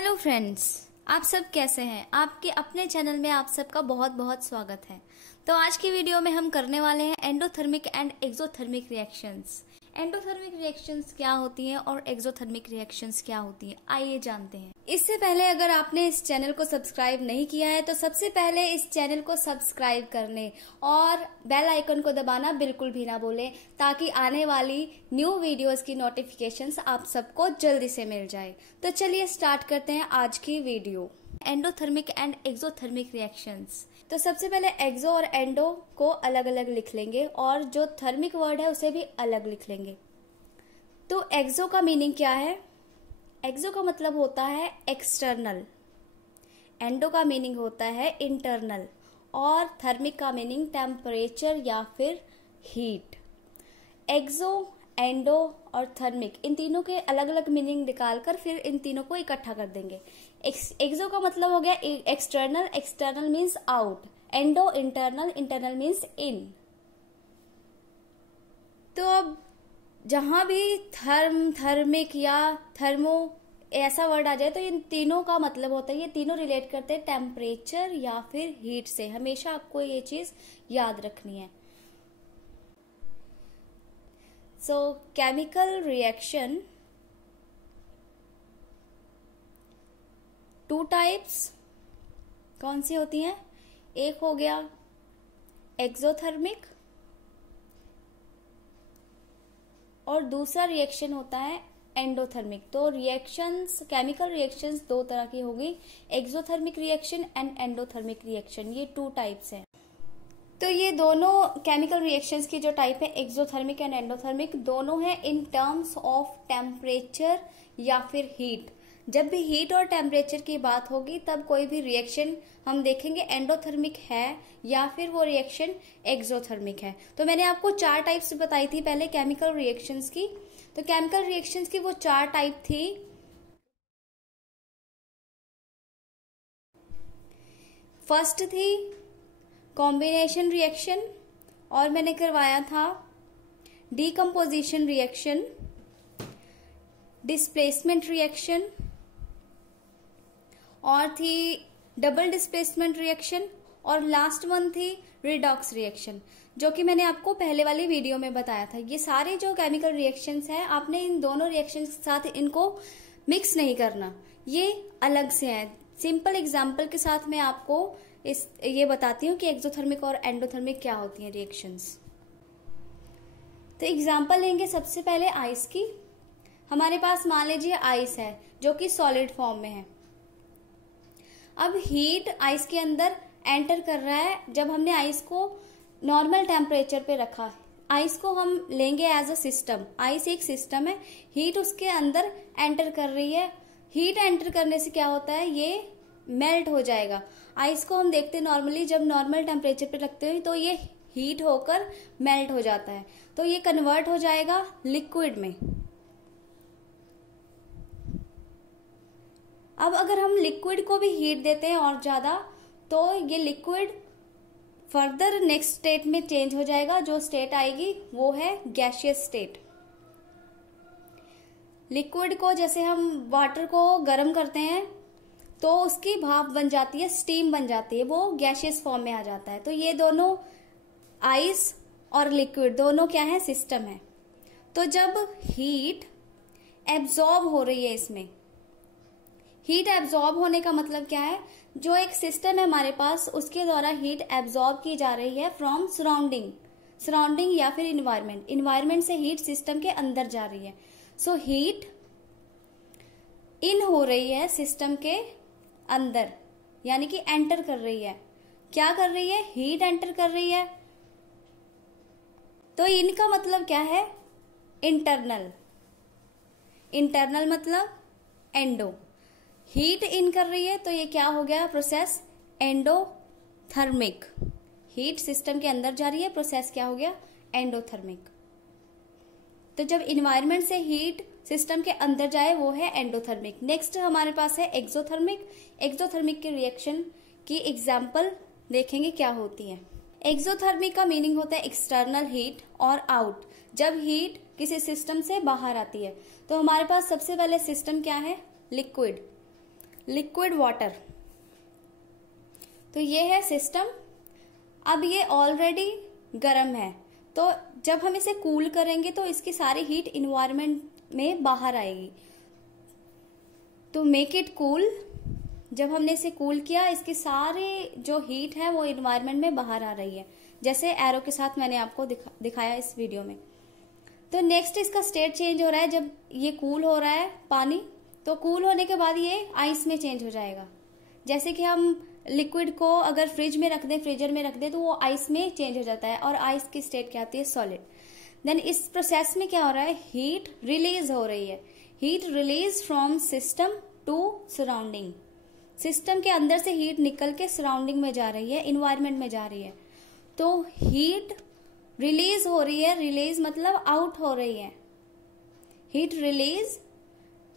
Hello friends, आप सब कैसे हैं। आपके अपने चैनल में आप सबका बहुत बहुत स्वागत है। तो आज की वीडियो में हम करने वाले हैं endothermic and exothermic reactions. Endothermic reactions क्या होती हैं और एक्सोथर्मिक रिएक्शंस क्या होती हैं, आइए जानते हैं। इससे पहले अगर आपने इस चैनल को सब्सक्राइब नहीं किया है तो सबसे पहले इस चैनल को सब्सक्राइब कर लें और बेल आइकन को दबाना बिल्कुल भी ना भूलें, ताकि आने वाली न्यू वीडियोस की नोटिफिकेशंस आप सबको जल्दी से मिल जाए। तो चलिए स्टार्ट करते हैं आज की video. Endothermic and exothermic reactions. तो सबसे पहले एक्सो और एंडो को अलग अलग लिख लेंगे और जो थर्मिक वर्ड है उसे भी अलग लिख लेंगे। तो एक्सो का मीनिंग क्या है? एक्सो का मतलब होता है एक्सटर्नल, एंडो का मीनिंग होता है इंटरनल और थर्मिक का मीनिंग टेम्परेचर या फिर हीट। एक्सो, एंडो और थर्मिक, इन तीनों के अलग अलग मीनिंग निकालकर फिर इन तीनों को इकट्ठा कर देंगे। एक्सो का मतलब हो गया external, external means out. Endo internal, internal means in. तो अब जहां भी थर्मिक या थर्मो ऐसा वर्ड आ जाए तो इन तीनों का मतलब होता है, ये तीनों रिलेट करते हैं टेम्परेचर या फिर हीट से। हमेशा आपको ये चीज याद रखनी है। So, chemical reaction, two types कौन सी होती हैं? एक हो गया एक्सोथर्मिक और दूसरा रिएक्शन होता है एंडोथर्मिक। तो रिएक्शंस, केमिकल रिएक्शंस दो तरह की होगी, exothermic reaction and endothermic reaction. ये टू टाइप्स हैं। तो ये दोनों केमिकल रिएक्शंस की जो टाइप है एक्सोथर्मिक एंड एंडोथर्मिक, दोनों है इन टर्म्स ऑफ टेम्परेचर या फिर हीट। जब भी हीट और टेम्परेचर की बात होगी तब कोई भी रिएक्शन हम देखेंगे एंडोथर्मिक है या फिर वो रिएक्शन एक्सोथर्मिक है। तो मैंने आपको चार टाइप्स बताई थी पहले केमिकल रिएक्शंस की। तो केमिकल रिएक्शंस की वो चार टाइप थी। फर्स्ट थी कॉम्बिनेशन रिएक्शन और मैंने करवाया था डीकम्पोजिशन रिएक्शन, डिस्प्लेसमेंट रिएक्शन और थी डबल डिस्प्लेसमेंट रिएक्शन और लास्ट वन थी रिडॉक्स रिएक्शन, जो कि मैंने आपको पहले वाली वीडियो में बताया था। ये सारे जो केमिकल रिएक्शंस हैं, आपने इन दोनों रिएक्शंस के साथ इनको मिक्स नहीं करना, ये अलग से हैं। सिंपल एग्जाम्पल के साथ मैं आपको ये बताती हूँ कि एक्सोथर्मिक और एंडोथर्मिक क्या होती हैं रिएक्शंस। तो एग्जाम्पल लेंगे सबसे पहले आइस की। हमारे पास मान लीजिए आइस है जो कि सॉलिड फॉर्म में है। अब हीट आइस के अंदर एंटर कर रहा है। जब हमने आइस को नॉर्मल टेम्परेचर पे रखा, आइस को हम लेंगे एज अ सिस्टम। आइस एक सिस्टम है, हीट उसके अंदर एंटर कर रही है। हीट एंटर करने से क्या होता है, ये मेल्ट हो जाएगा। आइस को हम देखते हैं नॉर्मली जब नॉर्मल टेम्परेचर पे रखते हैं तो ये हीट होकर मेल्ट हो जाता है, तो ये कन्वर्ट हो जाएगा लिक्विड में। अब अगर हम लिक्विड को भी हीट देते हैं और ज्यादा, तो ये लिक्विड फर्दर नेक्स्ट स्टेट में चेंज हो जाएगा। जो स्टेट आएगी वो है गैसियस स्टेट। लिक्विड को, जैसे हम वाटर को गर्म करते हैं तो उसकी भाप बन जाती है, स्टीम बन जाती है, वो गैसियस फॉर्म में आ जाता है। तो ये दोनों आइस और लिक्विड दोनों क्या है, सिस्टम है। तो जब हीट एब्जॉर्ब हो रही है, इसमें हीट एब्जॉर्ब होने का मतलब क्या है, जो एक सिस्टम है हमारे पास उसके द्वारा हीट एब्जॉर्ब की जा रही है फ्रॉम सराउंडिंग या फिर इन्वायरमेंट से हीट सिस्टम के अंदर जा रही है। सो हीट इन हो रही है सिस्टम के अंदर, यानी कि एंटर कर रही है। क्या कर रही है, हीट एंटर कर रही है। तो इनका मतलब क्या है, इंटरनल। इंटरनल मतलब एंडो। हीट इन कर रही है तो ये क्या हो गया, प्रोसेस एंडोथर्मिक। हीट सिस्टम के अंदर जा रही है, प्रोसेस क्या हो गया, एंडोथर्मिक। तो जब इन्वायरमेंट से हीट सिस्टम के अंदर जाए वो है एंडोथर्मिक। नेक्स्ट हमारे पास है एक्सोथर्मिक। एक्सोथर्मिक के रिएक्शन की एग्जांपल देखेंगे क्या होती है। एक्सोथर्मिक का मीनिंग होता है एक्सटर्नल हीट और आउट, जब हीट किसी सिस्टम से बाहर आती है। तो हमारे पास सबसे पहले सिस्टम क्या है, लिक्विड। Liquid water. तो ये है सिस्टम। अब ये ऑलरेडी गर्म है, तो जब हम इसे कूल करेंगे तो इसकी सारी हीट इन्वायरमेंट में बाहर आएगी। तो मेक इट कूल, जब हमने इसे कूल किया इसकी सारी जो हीट है वो इन्वायरमेंट में बाहर आ रही है, जैसे एरो के साथ मैंने आपको दिखाया इस वीडियो में। तो नेक्स्ट इसका स्टेट चेंज हो रहा है। जब ये कूल हो रहा है पानी, तो कूल होने के बाद ये आइस में चेंज हो जाएगा। जैसे कि हम लिक्विड को अगर फ्रिज में रख दें, फ्रीजर में रख दें, तो वो आइस में चेंज हो जाता है और आइस की स्टेट क्या आती है, सॉलिड। देन इस प्रोसेस में क्या हो रहा है, हीट रिलीज हो रही है। Heat release from system to surrounding. System के अंदर से हीट निकल के सराउंडिंग में जा रही है, इन्वायरमेंट में जा रही है। तो हीट रिलीज हो रही है, रिलीज मतलब आउट हो रही है। Heat release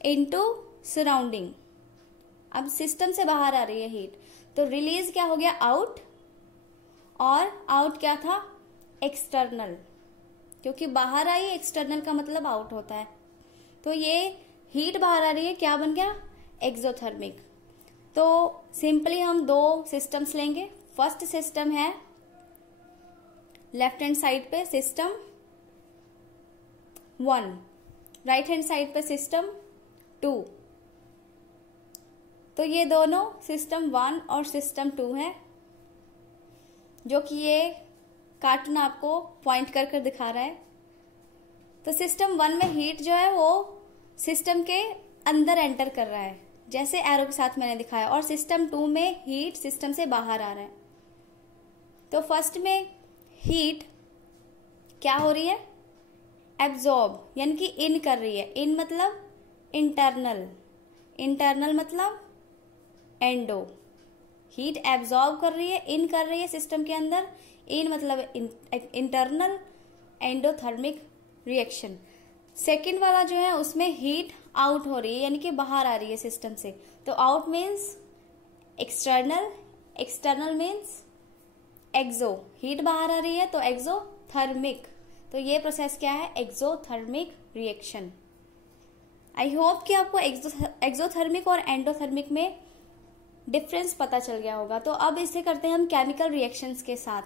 into surrounding. अब सिस्टम से बाहर आ रही है हीट, तो रिलीज क्या हो गया, आउट। और आउट क्या था, एक्सटर्नल, क्योंकि बाहर आई, एक्सटर्नल का मतलब आउट होता है। तो ये हीट बाहर आ रही है, क्या बन गया, एक्सोथर्मिक। तो सिंपली हम दो सिस्टम्स लेंगे। फर्स्ट सिस्टम है लेफ्ट हैंड साइड पे सिस्टम 1, राइट हैंड साइड पे सिस्टम 2। तो ये दोनों सिस्टम 1 और सिस्टम 2 है, जो कि ये कार्टून आपको पॉइंट कर कर दिखा रहा है। तो सिस्टम 1 में हीट जो है वो सिस्टम के अंदर एंटर कर रहा है, जैसे एरो के साथ मैंने दिखाया, और सिस्टम 2 में हीट सिस्टम से बाहर आ रहा है। तो फर्स्ट में हीट क्या हो रही है, एब्जॉर्ब, यानी कि इन कर रही है। इन मतलब इंटरनल, इंटरनल मतलब एंडो। हीट एब्जॉर्ब कर रही है, इन कर रही है सिस्टम के अंदर। इन मतलब इंटरनल एंडोथर्मिक रिएक्शन। सेकेंड वाला जो है उसमें हीट आउट हो रही है, यानी कि बाहर आ रही है सिस्टम से। तो out means external, external means exo. Heat बाहर आ रही है तो एक्सोथर्मिक। तो ये प्रोसेस क्या है, एक्सोथर्मिक रिएक्शन। आई होप कि आपको एक्सोथर्मिक और एंडोथर्मिक में डिफरेंस पता चल गया होगा। तो अब इसे करते हैं हम केमिकल रिएक्शंस के साथ।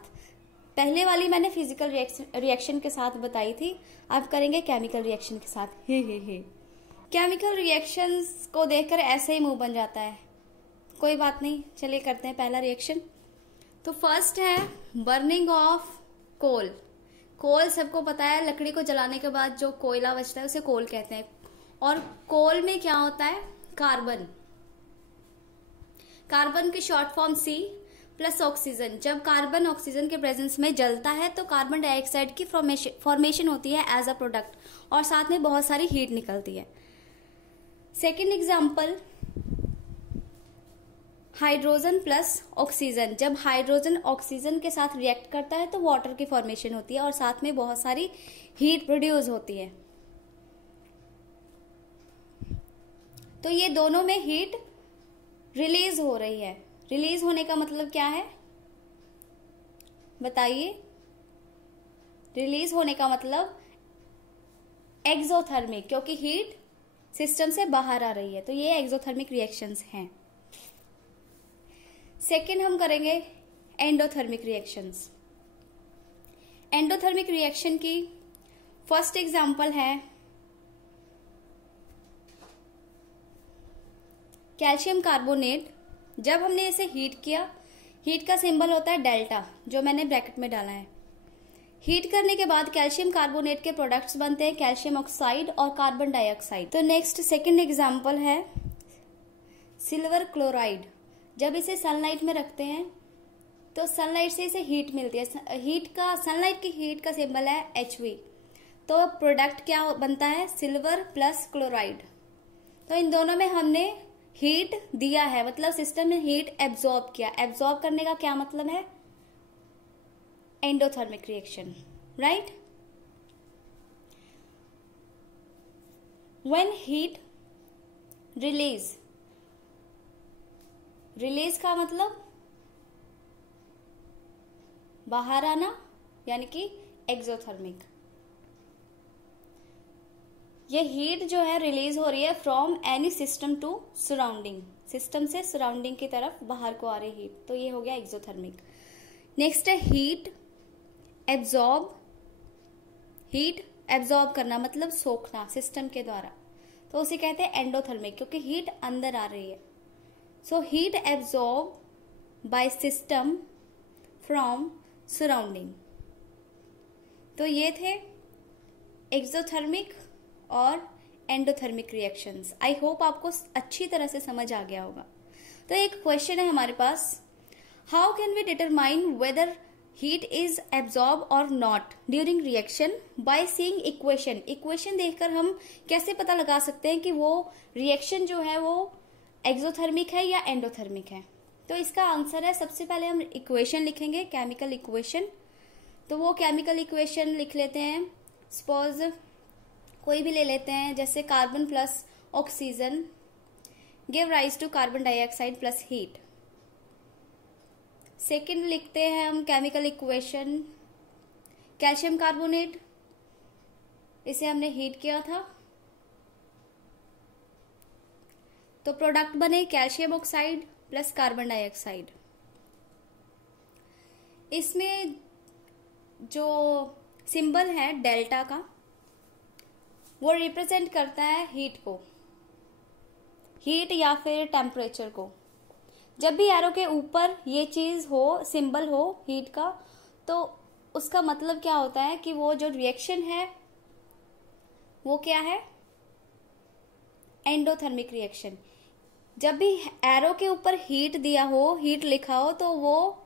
पहले वाली मैंने फिजिकल रिएक्शन के साथ बताई थी, अब करेंगे केमिकल रिएक्शन के साथ। हे। केमिकल रिएक्शंस को देखकर ऐसे ही मुंह बन जाता है, कोई बात नहीं, चलिए करते हैं पहला रिएक्शन। तो फर्स्ट है बर्निंग ऑफ कोल। कोल सबको पता है, लकड़ी को जलाने के बाद जो कोयला बचता है उसे कोल कहते हैं। और कोल में क्या होता है, कार्बन। कार्बन की short form C plus oxygen. जब कार्बन ऑक्सीजन के प्रेजेंस में जलता है तो कार्बन डाइऑक्साइड की फॉर्मेशन होती है एज अ प्रोडक्ट, और साथ में बहुत सारी हीट निकलती है। Second example, hydrogen plus oxygen. जब हाइड्रोजन ऑक्सीजन के साथ रिएक्ट करता है तो वाटर की फॉर्मेशन होती है और साथ में बहुत सारी हीट प्रोड्यूस होती है। तो ये दोनों में हीट रिलीज हो रही है। रिलीज होने का मतलब क्या है, बताइए। रिलीज होने का मतलब एक्सोथर्मिक, क्योंकि हीट सिस्टम से बाहर आ रही है। तो ये एक्सोथर्मिक रिएक्शंस हैं। सेकेंड हम करेंगे एंडोथर्मिक रिएक्शंस। एंडोथर्मिक रिएक्शन की फर्स्ट एग्जांपल है कैल्शियम कार्बोनेट। जब हमने इसे हीट किया, हीट का सिंबल होता है डेल्टा, जो मैंने ब्रैकेट में डाला है। हीट करने के बाद कैल्शियम कार्बोनेट के प्रोडक्ट्स बनते हैं कैल्शियम ऑक्साइड और कार्बन डाइऑक्साइड। तो नेक्स्ट सेकंड एग्जांपल है सिल्वर क्लोराइड। जब इसे सनलाइट में रखते हैं तो सनलाइट से इसे हीट मिलती है। सनलाइट की हीट का सिंबल है Hv। तो प्रोडक्ट क्या बनता है, सिल्वर प्लस क्लोराइड। तो इन दोनों में हमने हीट दिया है, मतलब सिस्टम ने हीट एब्जॉर्ब किया। एब्जॉर्ब करने का क्या मतलब है, endothermic reaction, right. When heat release, release का मतलब बाहर आना, यानी कि एक्सोथर्मिक। ये हीट जो है रिलीज हो रही है from any system to surrounding. System से सराउंडिंग की तरफ बाहर को आ रही हीट, तो ये हो गया एक्सोथर्मिक। नेक्स्ट है हीट एब्जॉर्ब। हीट एब्जॉर्ब करना मतलब सोखना सिस्टम के द्वारा, तो उसे कहते हैं एंडोथर्मिक, क्योंकि हीट अंदर आ रही है। So heat absorb by system from surrounding. तो ये थे एक्सोथर्मिक और एंडोथर्मिक रिएक्शंस। आई होप आपको अच्छी तरह से समझ आ गया होगा। तो एक क्वेश्चन है हमारे पास, how can we determine whether heat is absorb और not during reaction by seeing equation. Equation देखकर हम कैसे पता लगा सकते हैं कि वो रिएक्शन जो है वो एक्सोथर्मिक है या एंडोथर्मिक है। तो इसका आंसर है, सबसे पहले हम इक्वेशन लिखेंगे, केमिकल इक्वेशन। तो वो केमिकल इक्वेशन लिख लेते हैं, सपोज कोई भी ले लेते हैं, जैसे carbon plus oxygen give rise to carbon dioxide plus heat. Second लिखते हैं हम केमिकल इक्वेशन कैल्शियम कार्बोनेट, इसे हमने हीट किया था तो प्रोडक्ट बने calcium oxide plus carbon dioxide. इसमें जो सिंबल है डेल्टा का, वो रिप्रेजेंट करता है हीट को, हीट या फिर टेम्परेचर को। जब भी एरो के ऊपर ये चीज हो, सिंबल हो हीट का, तो उसका मतलब क्या होता है कि वो जो रिएक्शन है वो क्या है, एंडोथर्मिक रिएक्शन। जब भी एरो के ऊपर हीट दिया हो, हीट लिखा हो, तो वो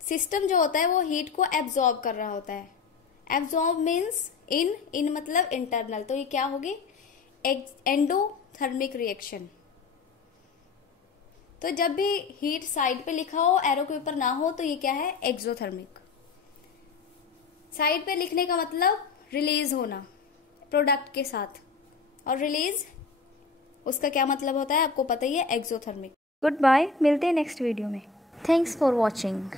सिस्टम जो होता है वो हीट को एब्जॉर्ब कर रहा होता है। एब्जॉर्ब मीन्स इन मतलब इंटरनल, तो ये क्या होगी, एंडोथर्मिक रिएक्शन। तो जब भी हीट साइड पे लिखा हो, एरो के ऊपर ना हो, तो ये क्या है, एक्सोथर्मिक। साइड पे लिखने का मतलब रिलीज होना प्रोडक्ट के साथ, और रिलीज उसका क्या मतलब होता है आपको पता ही है, एक्सोथर्मिक। गुड बाय, मिलते हैं नेक्स्ट वीडियो में। Thanks for watching.